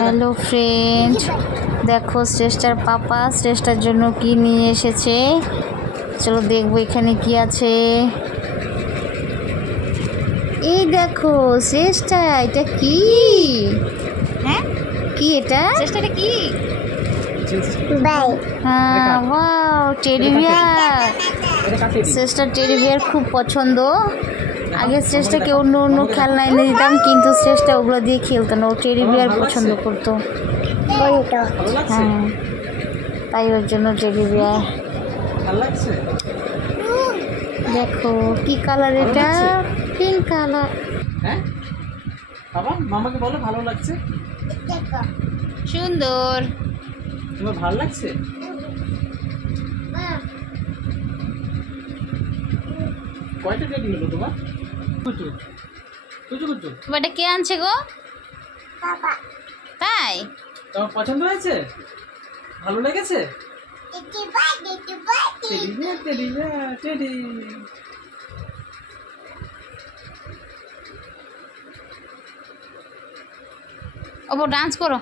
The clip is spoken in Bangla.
হ্যালো ফ্রেন্ড, দেখো শ্রেষ্ঠার পাপা শ্রেষ্ঠার জন্য কি নিয়ে এসেছে। চলো দেখবো এখানে কি আছে। এই দেখো শ্রেষ্ঠা, এটা কি? হ্যাঁ কি এটা? শ্রেষ্ঠাটা কি? হ্যাঁ, ওয়াও, টেডি বিয়ার। শ্রেষ্ঠার টেডি বিয়ার খুব পছন্দ। আগে শ্রেষ্ঠাকে অন্য অন্য খেলনা এনে দিতাম, কিন্তু শ্রেষ্ঠা ওগুলো দিয়ে খেলতো না, ও টেডি বিয়ার পছন্দ করতো। হ্যাঁ, তাই ওর জন্য টেডি বিয়ার। দেখো কি কালার এটা, পিঙ্ক কালার। হ্যাঁ বাবা, মামাকে বলো ভালো লাগছে। সুন্দর। তোমার ভালো লাগছে? কয়টা টেডি হলো তোমার? কুচু কুচু কুচু। তোমার এটা কে আনছে গো? তাই তোমার পছন্দ হয়েছে? ভালো লেগেছে? Teddy bear, teddy bear, teddy. ওপর ডান্স করো।